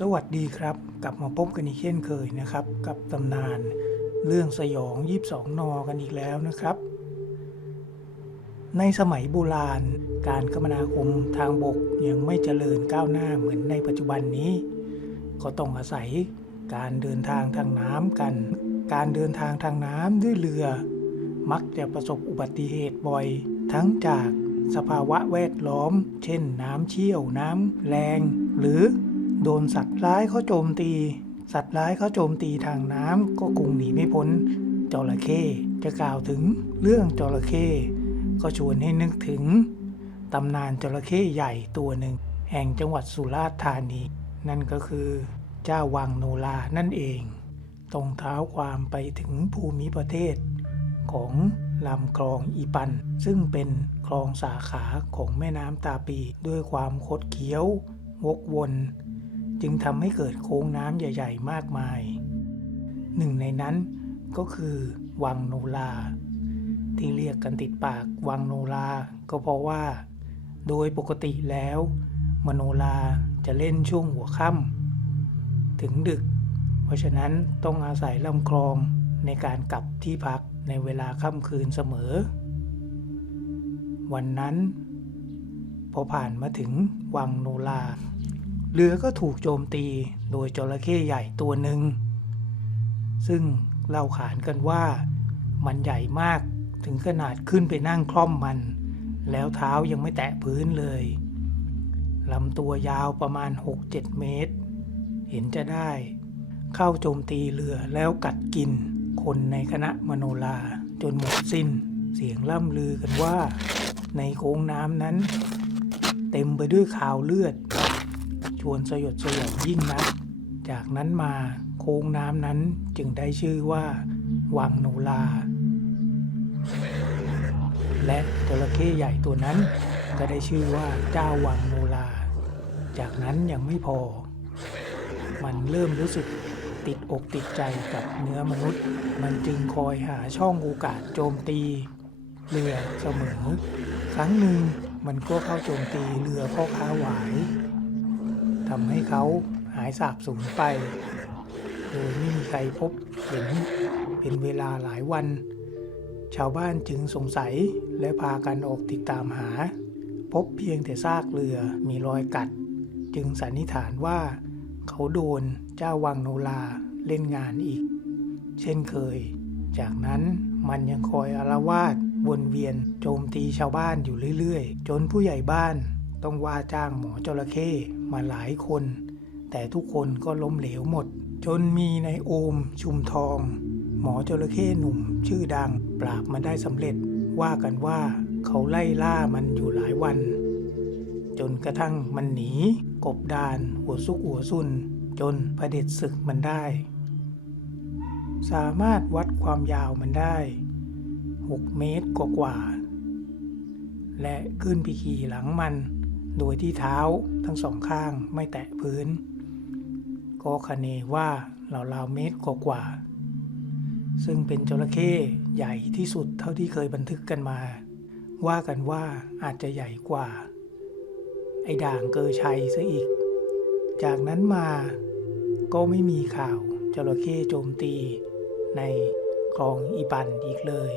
สวัสดีครับ กลับมาพบกันอีกเช่นเคยนะครับ กับตำนานเรื่องสยอง 22 นอกันอีกแล้วนะครับ ในสมัยโบราณ การคมนาคมทางบกยังไม่เจริญก้าวหน้าเหมือนในปัจจุบันนี้ ก็ต้องอาศัยการเดินทางทางน้ำกัน การเดินทางทางน้ำด้วยเรือ มักจะประสบอุบัติเหตุบ่อย ทั้งจากสภาวะแวดล้อม เช่น น้ำเชี่ยวน้ำแรง หรือ โดนสัตว์ร้ายเขาโจมตี สัตว์ร้ายเขาโจมตีทางน้ำก็คงหนีไม่พ้นจระเข้จะกล่าวถึงเรื่องจระเข้ก็ชวนให้นึกถึงตำนานจระเข้ใหญ่ตัวหนึ่ง แห่งจังหวัดสุราษฎร์ธานี นั่นก็คือเจ้าวังโนรานั่นเอง ตรงเท้าความไปถึงภูมิประเทศ ของลำคลองอีปัน ซึ่งเป็นคลองสาขาของแม่น้ำตาปีด้วยความคดเคี้ยว วกวน จึงทำให้เกิดโค้งน้ำใหญ่ ๆ มากมาย หนึ่งในนั้นก็คือวังโนราที่เรียกกันติดปากวังโนราก็เพราะว่า โดยปกติแล้ว มโนราจะเล่นช่วงหัวค่ำถึงดึก เพราะฉะนั้นต้องอาศัยลำคลองในการกลับที่พักในเวลาค่ำคืนเสมอ วันนั้น พอผ่านมาถึงวังโนรา เรือก็ถูกโจมตีโดยจระเข้ใหญ่ตัวหนึ่ง ซึ่งเล่าขานกันว่ามันใหญ่มากถึงขนาดขึ้นไปนั่งคล่อมมัน แล้วเท้ายังไม่แตะพื้นเลยลำตัวยาวประมาณ 6-7 เมตร เห็นจะได้ เข้าโจมตีเรือแล้วกัดกิน คนในคณะมโนราจนหมดสิ้น เสียงล่ำลือกันว่า ในโค้งน้ำนั้น เต็มไปด้วยข่าวเลือด วนสยดสยองยิ่งนัก จากนั้นมาโค้งน้ำนั้นจึงได้ชื่อว่า วังโนราและจระเข้ใหญ่ตัวนั้นก็ได้ชื่อว่าเจ้าวังโนราจากนั้นยังไม่พอ มันเริ่มรู้สึกติดอกติดใจกับเนื้อมนุษย์ มันจึงคอยหาช่องโอกาสโจมตีเรือเสมอ ครั้งหนึ่งมันก็เข้าโจมตีเรือพ่อค้าหวาย ทำให้เขาหายสาบสูญไป โดยไม่มีใครพบเห็นเป็นเวลาหลายวัน ชาวบ้านจึงสงสัยและพากันออกติดตามหา พบเพียงแต่ซากเรือมีรอยกัด จึงสันนิษฐานว่า เขาโดนเจ้าวังโนราเล่นงานอีก เช่นเคย จากนั้นมันยังคอยอารวาสวนเวียนโจมตีชาวบ้านอยู่เรื่อย ๆ จนผู้ใหญ่บ้าน ต้องว่าจ้างหมอจระเข้มาหลายคน แต่ทุกคนก็ล้มเหลวหมด จนมีนายโอมชุมทอง หมอจระเข้หนุ่มชื่อดังปราบมันได้สำเร็จ ว่ากันว่าเขาไล่ล่ามันอยู่หลายวัน จนกระทั่งมันหนี กบดานหัวซุกหัวซุน จนพระเด็จศึกมันได้ สามารถวัดความยาวมันได้ 6 เมตรกว่าๆและขึ้นไปขี่หลังมัน โดยที่เท้าทั้งสองข้างไม่แตะพื้น ก็คเนว่าเหล่าๆเมตรกว่าๆซึ่งเป็นจระเข้ใหญ่ที่สุดเท่าที่เคยบันทึกกันมา ว่ากันว่าอาจจะใหญ่กว่า ไอ้ด่างเกอชัยซะอีก จากนั้นมาก็ไม่มีข่าวจระเข้โจมตีในคลองอีปันอีกเลย